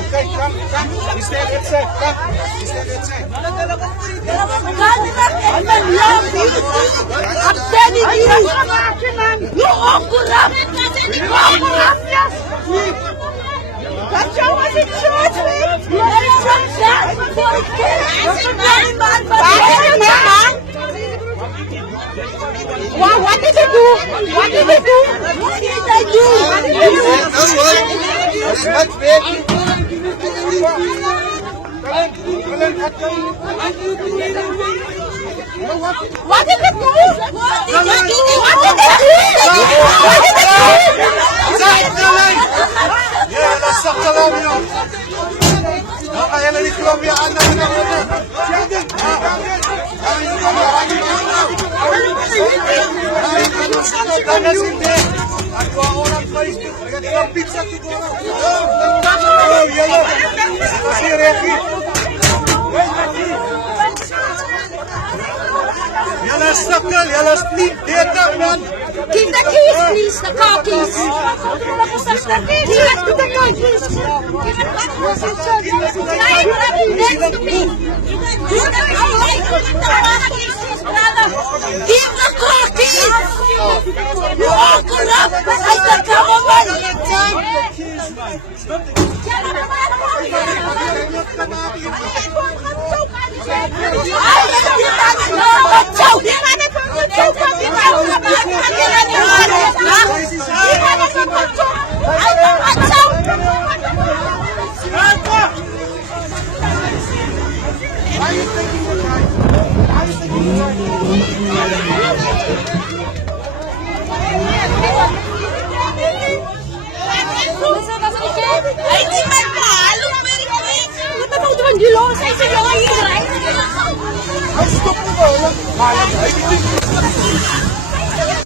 Okay, come. We stand at set. Come. We stand at set. I'm telling you, you are corrupt. You are corrupt. That's how I was in church with. You are in church now. What did they do? What did they do? What did they do? What did they do? Yalla suckle, yalla sleep, get up, man. Give the keys, please. The car keys. Give the car keys. Next to me. Give the car keys. You are corrupt. I said, come on,